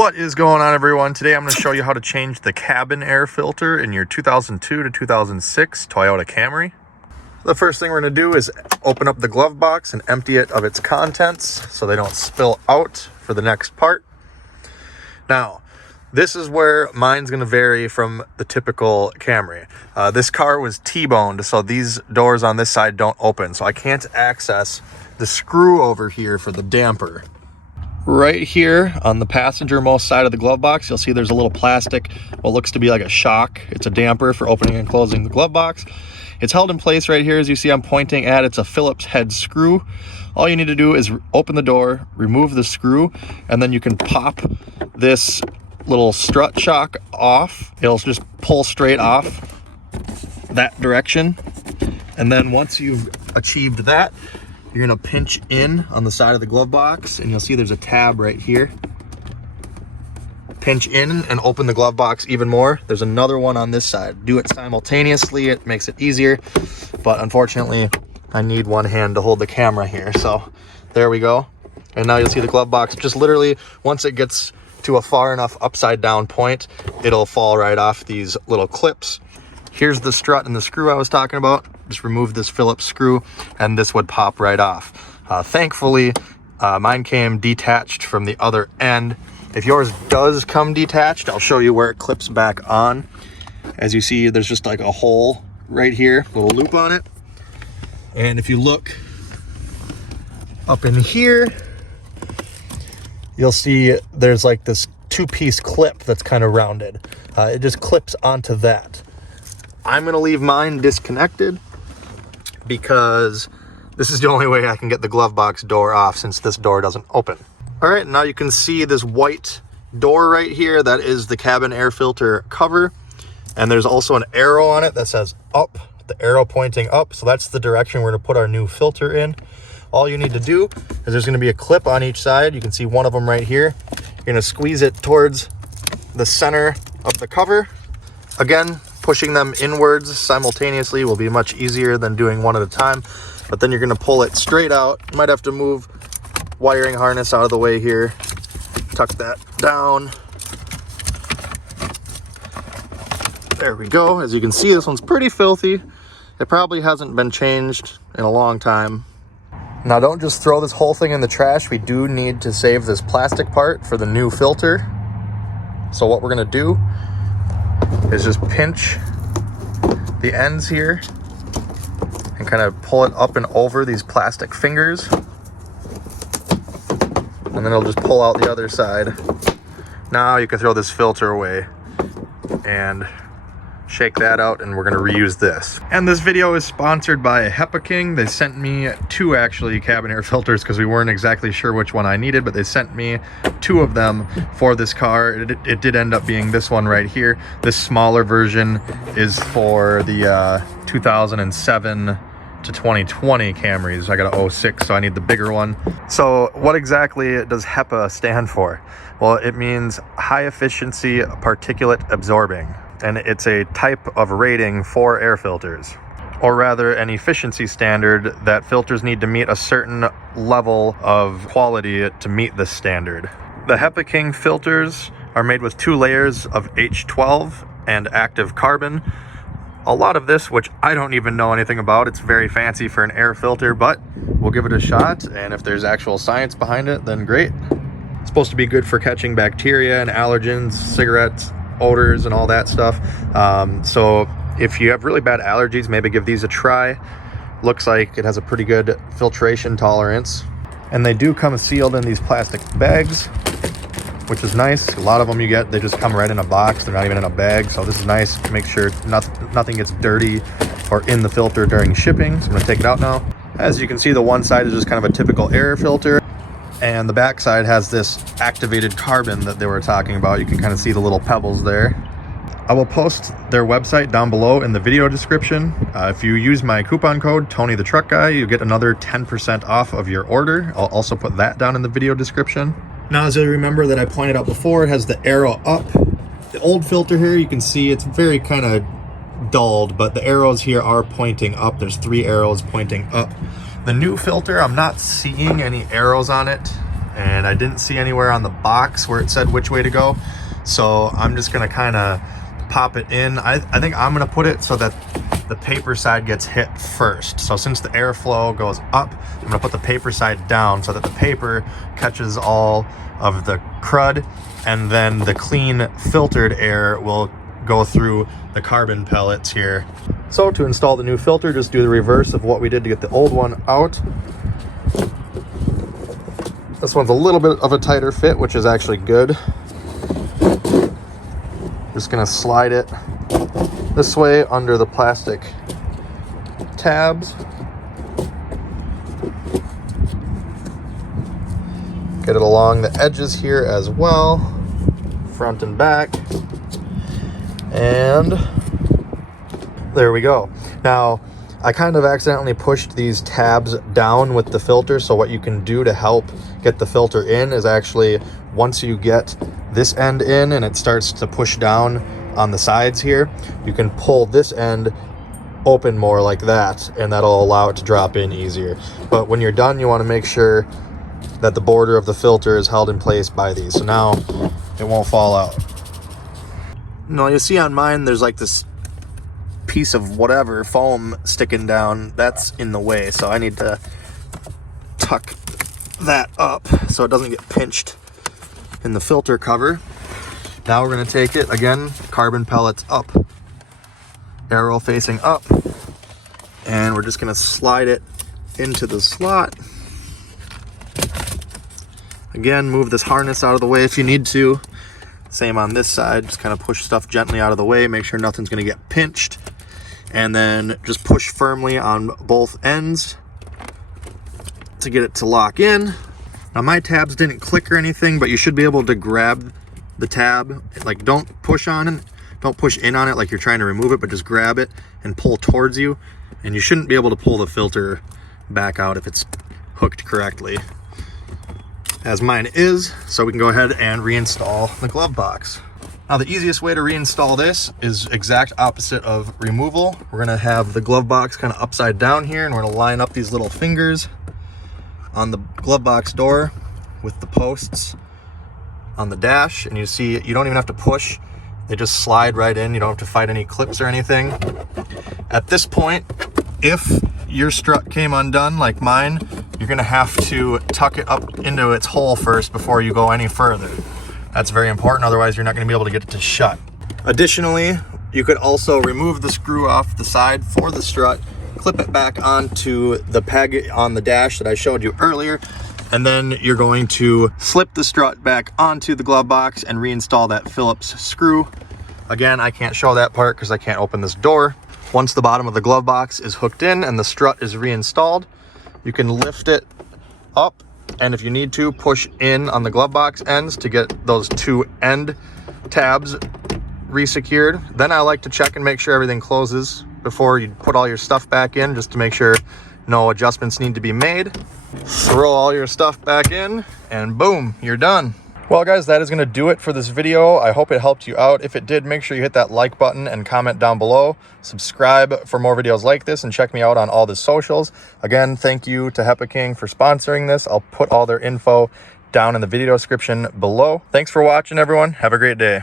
What is going on, everyone? Today I'm going to show you how to change the cabin air filter in your 2002 to 2006 Toyota Camry. The first thing we're going to do is open up the glove box and empty it of its contents so they don't spill out for the next part. Now, this is where mine's going to vary from the typical Camry. This car was T-boned, so these doors on this side don't open, so I can't access the screw over here for the damper. Right here on the passenger most side of the glove box, you'll see there's a little plastic, what looks to be like a shock. It's a damper for opening and closing the glove box. It's held in place right here, as you see I'm pointing at. It's a Phillips head screw. All you need to do is open the door, remove the screw, and then you can pop this little strut shock off. It'll just pull straight off that direction. And then once you've achieved that, you're gonna pinch in on the side of the glove box, and you'll see there's a tab right here. Pinch in and open the glove box even more. There's another one on this side. Do it simultaneously, it makes it easier, but unfortunately I need one hand to hold the camera here. So there we go. And now you'll see the glove box just literally, once it gets to a far enough upside down point, it'll fall right off these little clips. Here's the strut and the screw I was talking about. Just remove this Phillips screw and this would pop right off. Thankfully, mine came detached from the other end. If yours does come detached, I'll show you where it clips back on. As you see, there's just like a hole right here, little loop on it. And if you look up in here, you'll see there's like this two-piece clip that's kind of rounded. It just clips onto that. I'm gonna leave mine disconnected because this is the only way I can get the glove box door off, since this door doesn't open. All right, now you can see this white door right here. That is the cabin air filter cover. And there's also an arrow on it that says up, the arrow pointing up. So that's the direction we're gonna put our new filter in. All you need to do is there's gonna be a clip on each side. You can see one of them right here. You're gonna squeeze it towards the center of the cover. Again, pushing them inwards simultaneously will be much easier than doing one at a time, but then you're going to pull it straight out. You might have to move wiring harness out of the way here. Tuck that down. There we go. As you can see, this one's pretty filthy. It probably hasn't been changed in a long time. Now, don't just throw this whole thing in the trash. We do need to save this plastic part for the new filter. So what we're going to do is just pinch the ends here and kind of pull it up and over these plastic fingers, and then it'll just pull out the other side. Now you can throw this filter away and shake that out, and we're going to reuse this. And this video is sponsored by HEPA King. They sent me two, actually, cabin air filters because we weren't exactly sure which one I needed, but they sent me two of them for this car. It did end up being this one right here. This smaller version is for the 2007 to 2020 Camrys. I got a 06, so I need the bigger one. So what exactly does HEPA stand for? Well, it means high efficiency particulate absorbing. And it's a type of rating for air filters, or rather an efficiency standard that filters need to meet a certain level of quality to meet this standard. The HEPA King filters are made with 2 layers of H12 and active carbon. A lot of this, which I don't even know anything about, it's very fancy for an air filter, but we'll give it a shot, and if there's actual science behind it, then great. It's supposed to be good for catching bacteria and allergens, cigarettes, odors, and all that stuff. So if you have really bad allergies, maybe give these a try. Looks like it has a pretty good filtration tolerance. And they do come sealed in these plastic bags, which is nice. A lot of them you get, they just come right in a box. They're not even in a bag. So this is nice to make sure nothing gets dirty or in the filter during shipping. So I'm gonna take it out now. As you can see, the one side is just kind of a typical air filter, and the back side has this activated carbon that they were talking about. You can kind of see the little pebbles there. I will post their website down below in the video description. If you use my coupon code, Tony the Truck Guy, you get another 10% off of your order. I'll also put that down in the video description. Now, as you remember that I pointed out before, it has the arrow up. The old filter here, you can see it's very kind of dulled, but the arrows here are pointing up. There's 3 arrows pointing up. The new filter, I'm not seeing any arrows on it, and I didn't see anywhere on the box where it said which way to go. So I'm just gonna kind of pop it in. I think I'm gonna put it so that the paper side gets hit first. So since the airflow goes up, I'm gonna put the paper side down so that the paper catches all of the crud, and then the clean filtered air will go through the carbon pellets here. So to install the new filter, just do the reverse of what we did to get the old one out. This one's a little bit of a tighter fit, which is actually good. Just gonna slide it this way under the plastic tabs. Get it along the edges here as well, front and back. And there we go. Now, I kind of accidentally pushed these tabs down with the filter, so what you can do to help get the filter in is actually, once you get this end in and it starts to push down on the sides here, you can pull this end open more like that, and that'll allow it to drop in easier. But when you're done, you want to make sure that the border of the filter is held in place by these, so now it won't fall out. Now you see on mine there's like this piece of whatever foam sticking down. That's in the way, so I need to tuck that up so it doesn't get pinched in the filter cover. Now we're going to take it again, carbon pellets up, arrow facing up, and we're just going to slide it into the slot. Again, move this harness out of the way if you need to. Same on this side, just kind of push stuff gently out of the way, make sure nothing's going to get pinched, and then just push firmly on both ends to get it to lock in. Now my tabs didn't click or anything, but you should be able to grab the tab. Like, don't push on it, don't push in on it like you're trying to remove it, but just grab it and pull towards you, and you shouldn't be able to pull the filter back out if it's hooked correctly, as mine is. So we can go ahead and reinstall the glove box. Now the easiest way to reinstall this is exact opposite of removal. We're gonna have the glove box kind of upside down here, and we're gonna line up these little fingers on the glove box door with the posts on the dash, and you see you don't even have to push, they just slide right in. You don't have to fight any clips or anything. At this point, if your strut came undone like mine, you're gonna have to tuck it up into its hole first before you go any further. That's very important, otherwise you're not gonna be able to get it to shut. Additionally, you could also remove the screw off the side for the strut, clip it back onto the peg on the dash that I showed you earlier, and then you're going to slip the strut back onto the glove box and reinstall that Phillips screw. Again, I can't show that part because I can't open this door. Once the bottom of the glove box is hooked in and the strut is reinstalled, you can lift it up, and if you need to, push in on the glove box ends to get those two end tabs re-secured. Then I like to check and make sure everything closes before you put all your stuff back in, just to make sure no adjustments need to be made. Throw all your stuff back in, and boom, you're done. Well guys, that is going to do it for this video. I hope it helped you out. If it did, make sure you hit that like button and comment down below. Subscribe for more videos like this, and check me out on all the socials. Again, thank you to HEPA King for sponsoring this. I'll put all their info down in the video description below. Thanks for watching, everyone. Have a great day.